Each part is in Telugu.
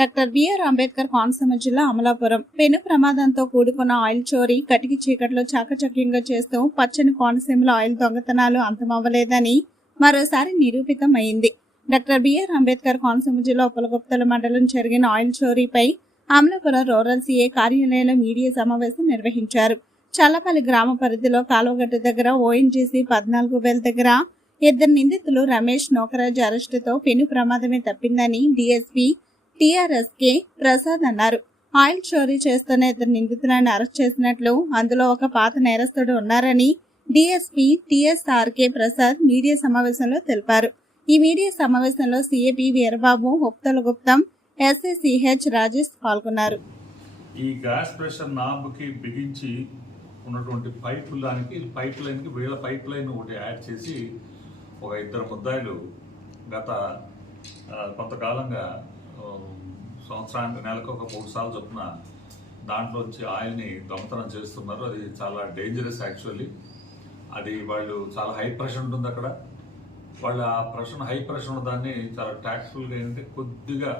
డాక్టర్ బిఆర్ అంబేద్కర్ కోనసీమ జిల్లా అమలాపురం. పెను ప్రమాదంతో కూడుకున్న ఆయిల్ చోరీ కటికి చీకట్లో చాకచక్యంగా చేస్తూ పచ్చని కోనసీమలో ఆయిల్ దొంగతనాలు అంతమవ్వలేదని మరోసారి నిరూపితం అయింది డాక్టర్ బిఆర్ అంబేద్కర్ కోనసీమ జిల్లా ఉపలగుప్తల మండలం జరిగిన ఆయిల్ చోరీపై అమలాపురం రూరల్ సీఏ కార్యాలయంలో మీడియా సమావేశం నిర్వహించారు. చల్లపల్లి గ్రామ పరిధిలో కాలువగట్టు దగ్గర ఓఎన్జీసీ పద్నాలుగు వేల దగ్గర ఇద్దరు నిందితులు రమేష్ నోకరాజ్ అరెస్టుతో పెను ప్రమాదమే తప్పిందని డీఎస్పీ టీఆర్ఎస్కే ప్రసాద్ అన్నారు. ఆయిల్ చోరీ చేస్తున్న ఇద్దరు నిందితులను అరెస్ట్ చేసినట్లు అందులో ఒక పాత నేరస్తుడు ఉన్నారని డీఎస్పీ టిఎస్ఆర్కే ప్రసాద్ మీడియా సమావేశంలో తెలిపారు. ఈ మీడియా సమావేశంలో సిఏపి వీరబాబు ఉప్తల గుప్తం ఎస్ఏసిహెచ్ రాజేష్ పాల్గొన్నారు. ఈ గ్యాస్ ప్రెషర్ నాబ్కి బిగించి ఉన్నటువంటి పైప్ దానికి పైప్ లైన్కి వేల పైప్ లైన్ ఒకటి యాడ్ చేసి ఒక ఇద్దరు ముద్దాయిలు గత కొంతకాలంగా సంవత్సరానికి నెలకు ఒక మూడు సార్లు చొప్పున దాంట్లోంచి ఆయిల్ని దొంగతనం చేస్తున్నారు. అది చాలా డేంజరస్ యాక్చువల్లీ అది వాళ్ళు చాలా హై ప్రెషర్ ఉంటుంది అక్కడ. వాళ్ళు ఆ ప్రెషర్ హై ప్రెషర్ ఉన్న దాన్ని చాలా ట్యాక్స్ఫుల్గా ఏంటంటే కొద్దిగా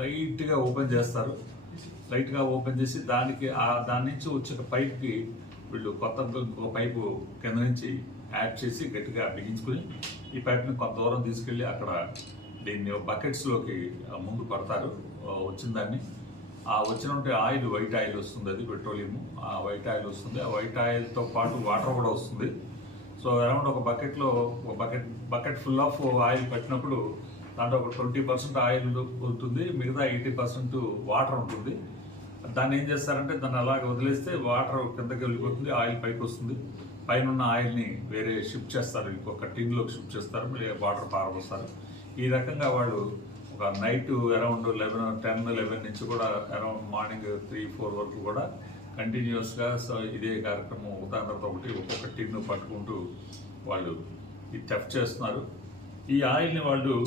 లైట్గా ఓపెన్ చేస్తారు. లైట్గా ఓపెన్ చేసి దానికి ఆ దాని నుంచి వచ్చే పైప్కి వీళ్ళు కొత్త ఇంకో పైపు కింద నుంచి యాడ్ చేసి గట్టిగా బిగించుకుని ఈ పైప్ని కొంత దూరం తీసుకెళ్ళి అక్కడ దీన్ని బకెట్స్లోకి ముందు పడతారు వచ్చిన దాన్ని. ఆ వచ్చినటువంటి ఆయిల్ వైట్ ఆయిల్ వస్తుంది అది పెట్రోలియం. ఆ వైట్ ఆయిల్ వస్తుంది. ఆ వైట్ ఆయిల్తో పాటు వాటర్ కూడా వస్తుంది. సో అరౌండ్ ఒక బకెట్లో ఒక bucket bucket full of oil పెట్టినప్పుడు దాంట్లో ఒక ట్వంటీ పర్సెంట్ ఆయిల్ ఉంటుంది. మిగతా ఎయిటీ పర్సెంట్ వాటర్ ఉంటుంది. దాన్ని ఏం చేస్తారంటే దాన్ని అలాగ వదిలేస్తే వాటర్ కిందకి వెళ్ళిపోతుంది ఆయిల్ పైకి వస్తుంది. పైన ఉన్న ఆయిల్ని వేరే షిఫ్ట్ చేస్తారు. ఇంకొక టిన్లోకి షిఫ్ట్ చేస్తారు. వాటర్ పారబోస్తారు. ఈ రకంగా వాళ్ళు ఒక night around eleven ten eleven నుంచి కూడా అరౌండ్ మార్నింగ్ త్రీ ఫోర్ వరకు కూడా కంటిన్యూస్గా సో ఇదే కార్యక్రమం ఒకదాని తర్వాత ఒకటి ఒక్కొక్క టిన్ను పట్టుకుంటూ వాళ్ళు ఈ టఫ్ చేస్తున్నారు. ఈ ఆయిల్ని వాళ్ళు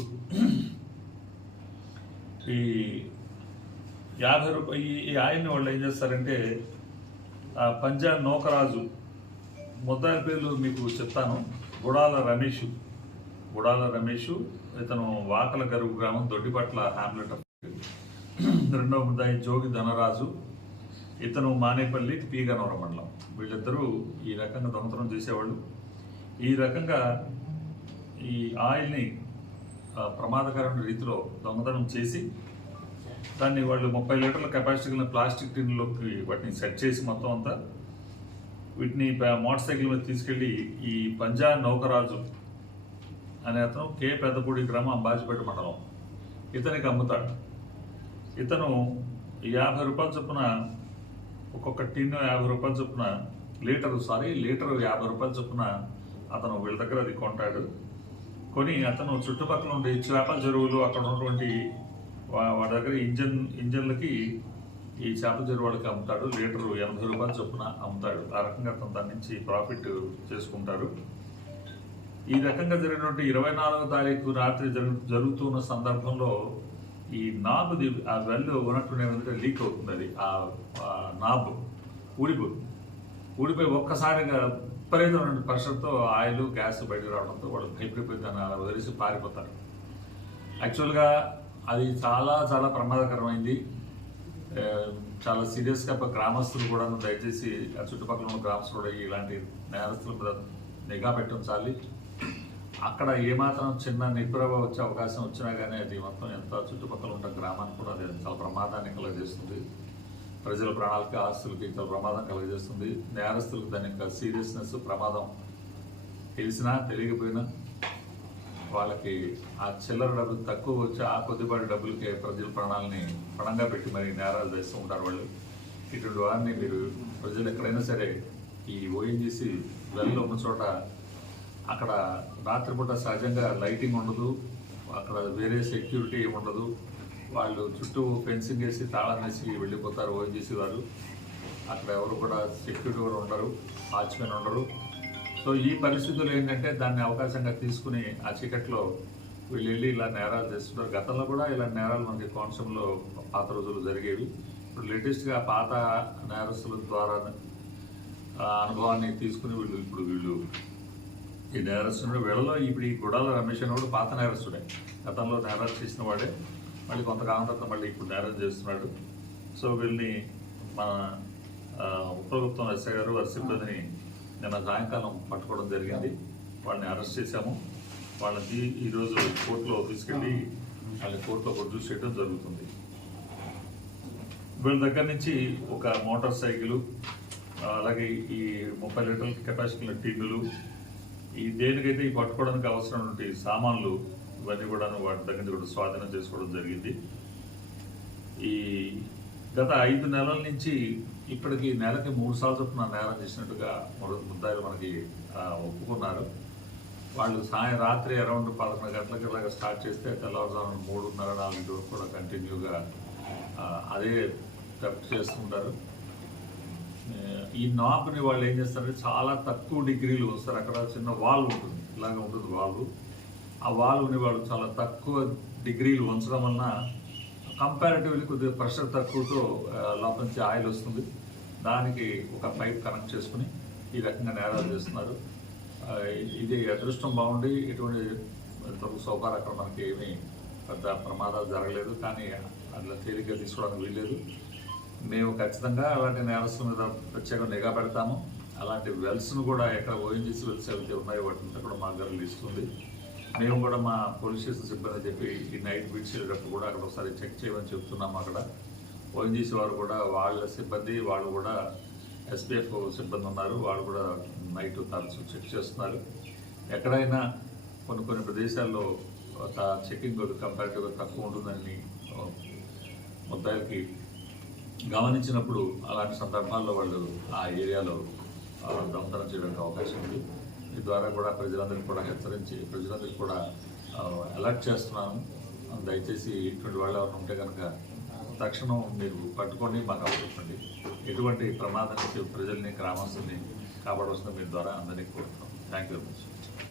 ఈ యాభై రూపాయ ఈ- ఈ ఆయిల్ని వాళ్ళు ఏం చేస్తారంటే పంజాబ్ నౌకరాజు ముద్దాయి పేర్లు మీకు చెప్తాను. గుడాల రమేష్. గుడాల రమేష్ ఇతను వాకల గరువు గ్రామం దొడ్డిపట్ల హామ్లెట్ రెండవ ముద్దాయి జోగి ధనరాజు. ఇతను మానేపల్లి పీగనవరం మండలం. వీళ్ళిద్దరూ ఈ రకంగా దొంగతనం చేసేవాళ్ళు. ఈ రకంగా ఈ ఆయిల్ని ప్రమాదకరమైన రీతిలో దొంగతనం చేసి దాన్ని వాళ్ళు ముప్పై లీటర్ల కెపాసిటీ కలిగిన ప్లాస్టిక్ టిన్లోకి వాటిని సెట్ చేసి మొత్తం అంతా వీటిని మోటార్ సైకిల్ మీద తీసుకెళ్ళి ఈ పంజాబ్ నౌకరాజు అనే అతను కే పెద్దపూడి గ్రామం అంబాజీపేట మండలం. ఇతనికి అమ్ముతాడు. ఇతను యాభై రూపాయల చొప్పున ఒక్కొక్క టిన్ యాభై రూపాయల చొప్పున లీటరు సారీ లీటరు యాభై రూపాయల చొప్పున అతను వీళ్ళ దగ్గర అది కొంటాడు. కొని అతను చుట్టుపక్కల ఉండే చేపల చెరువులు అక్కడ ఉన్నటువంటి వాడి దగ్గర ఇంజన్ ఇంజన్లకి ఈ చేపల చెరువు వాళ్ళకి అమ్ముతాడు. లీటరు ఎనభై రూపాయల చొప్పున అమ్ముతాడు. ఆ రకంగా అతను దాని నుంచి ప్రాఫిట్ చేసుకుంటారు ఈ రకంగా జరిగినటువంటి ఇరవై నాలుగో తారీఖు రాత్రి జరుగు జరుగుతున్న సందర్భంలో ఈ నాబుది ఆ వెల్ ఉన్నట్టు లీక్ అవుతుంది అది. ఆ ఆ నాబ్ ఊడిపోతుంది. ఊడిపోయి ఒక్కసారిగా విపరీతమైన ప్రెషర్తో ఆయిల్ గ్యాస్ బయటకు రావడంతో వాళ్ళు భయపడిపోయి దాన్ని అలా వదిలేసి పారిపోతారు యాక్చువల్గా అది చాలా చాలా ప్రమాదకరమైంది. చాలా సీరియస్గా గ్రామస్తులు కూడా దయచేసి ఆ చుట్టుపక్కల ఉన్న గ్రామస్తులు కూడా ఇలాంటి నేరస్తుల మీద నిఘా పెట్టించాలి. అక్కడ ఏమాత్రం చిన్న నిపురవ వచ్చే అవకాశం వచ్చినా కానీ అది మొత్తం ఎంత చుట్టుపక్కల ఉన్న గ్రామానికి కూడా అది చాలా ప్రమాదాన్ని కలగజేస్తుంది ప్రజల ప్రాణాలకి ఆస్తులకి చాలా ప్రమాదం కలగజేస్తుంది నేరస్తులకు దాని యొక్క సీరియస్నెస్ ప్రమాదం తెలిసినా తెలియకపోయినా వాళ్ళకి ఆ చిల్లర డబ్బులు తక్కువ వచ్చి ఆ కొద్దిపాటి డబ్బులకి ప్రజల ప్రాణాలని పణంగా పెట్టి మరి నేరాలు చేస్తూ ఉంటారు వాళ్ళు. ఇటువంటి వారిని మీరు ప్రజలు ఎక్కడైనా సరే ఈ ఓఎన్జీసీ వెల్లో ఉన్న చోట అక్కడ రాత్రిపూట సహజంగా లైటింగ్ ఉండదు. అక్కడ వేరే సెక్యూరిటీ ఉండదు. వాళ్ళు చుట్టూ ఫెన్సింగ్ వేసి తాళం వేసి వెళ్ళిపోతారు ఓఎన్జీసీ వారు అక్కడ ఎవరు కూడా సెక్యూరిటీ కూడా ఉండరు. వాచ్మెన్ ఉండరు. సో ఈ పరిస్థితులు ఏంటంటే దాన్ని అవకాశంగా తీసుకుని ఆ చీకట్లో వీళ్ళు వెళ్ళి ఇలా నేరాలు చేస్తున్నారు. గతంలో కూడా ఇలా నేరాలు మనకి కోనసీమలో పాత రోజులు జరిగేవి. ఇప్పుడు లేటెస్ట్గా పాత నేరస్తుల ద్వారా అనుభవాన్ని తీసుకుని వీళ్ళు ఇప్పుడు వీళ్ళు ఈ నేరస్తుడు వీళ్ళలో ఇప్పుడు ఈ గుడాల రమేష్ అనేవాడు పాత నేరస్తుడే గతంలో నేరాలు చేసిన వాడే. మళ్ళీ కొంతకాలం తర్వాత మళ్ళీ ఇప్పుడు నేరం చేస్తున్నాడు. సో వీళ్ళని మన ఆ, ఎస్ఐ గారు వారి సిబ్బందిని నిన్న సాయంకాలం పట్టుకోవడం జరిగింది. వాళ్ళని అరెస్ట్ చేశాము. వాళ్ళని ఈరోజు కోర్టులో తీసుకెళ్ళి వాళ్ళని కోర్టులో ప్రొడ్యూస్ చేయడం జరుగుతుంది. వీళ్ళ దగ్గర నుంచి ఒక మోటార్ సైకిల్ అలాగే ఈ ముప్పై లీటర్ల కెపాసిటీ టీవీలు ఈ దేనికైతే ఈ పట్టుకోవడానికి అవసరమైనటువంటి సామాన్లు ఇవన్నీ కూడా వాటి దగ్గర కూడా స్వాధీనం చేసుకోవడం జరిగింది. ఈ గత ఐదు నెలల నుంచి ఇప్పటికి నెలకి మూడు సార్లు చొప్పున నేరం చేసినట్టుగా ముద్దాయిలు మనకి ఒప్పుకున్నారు. వాళ్ళు సాయం రాత్రి అరౌండ్ పదకొండు గంటలకు ఇలాగ స్టార్ట్ చేస్తే తెల్లవారుజామున మూడున్నర నాలుగు కూడా కంటిన్యూగా అదే తప్పు చేస్తుంటారు. ఈ నాబ్ని వాళ్ళు ఏం చేస్తారంటే చాలా తక్కువ డిగ్రీలు వస్తారు. అక్కడ చిన్న వాల్ ఉంటుంది. ఇలాగ ఉంటుంది వాళ్ళు ఆ వాల్వ్ని వాళ్ళు చాలా తక్కువ డిగ్రీలు ఉంచడం వలన కంపారిటివ్లీ కొద్దిగా ప్రెషర్ తక్కువతో ఆ, లోపల నుంచి ఆయిల్ వస్తుంది. దానికి ఒక పైప్ కనెక్ట్ చేసుకుని ఈ రకంగా నేరాలు చేస్తున్నారు. ఇది అదృష్టం బాగుండి. ఎటువంటి ఇంతవరకు సౌకర్యం అక్కడ మనకి ఏమీ పెద్ద ప్రమాదాలు జరగలేదు. కానీ అందులో తేలిగ్గా తీసుకోవడానికి వీల్లేదు. మేము ఖచ్చితంగా అలాంటి నేరస్తుల మీద ప్రత్యేక నిఘా పెడతాము. అలాంటి వెల్స్ను కూడా ఎక్కడ ఓఎన్జీసీ వెల్స్ అయితే ఉన్నాయో వాటిని కూడా మా దగ్గర లిస్ట్ ఉంది. మేము కూడా మా పోలీస్ స్టేషన్ సిబ్బంది చెప్పి ఈ నైట్ బీట్స్ వెళ్ళేటప్పుడు కూడా అక్కడ ఒకసారి చెక్ చేయమని చెప్తున్నాము అక్కడ. ఓఎన్జీసీ వారు కూడా వాళ్ళ సిబ్బంది వాళ్ళు కూడా ఎస్పీఎఫ్ సిబ్బంది ఉన్నారు. వాళ్ళు కూడా నైట్ తరచు చెక్ చేస్తున్నారు. ఎక్కడైనా కొన్ని కొన్ని ప్రదేశాల్లో చెకింగ్ కంపారిటివ్గా తక్కువ ఉంటుందని ముద్దాయిలకి గమనించినప్పుడు అలాంటి సందర్భాల్లో వాళ్ళు ఆ ఏరియాలో దొంగతనం చేయడానికి అవకాశం ఉంది. ఈ ద్వారా కూడా ప్రజలందరికీ కూడా హెచ్చరించి ప్రజలందరికీ కూడా అలర్ట్ చేస్తున్నాను. దయచేసి ఇటువంటి వాళ్ళు ఎవరైనా ఉంటే కనుక తక్షణం మీరు పట్టుకోండి మాకు అవసరండి ఎటువంటి ప్రమాదం నుంచి ప్రజల్ని గ్రామస్తుల్ని కాపాడవలసిన మీ ద్వారా అందరినీ కోరుతున్నాం. Thank you very much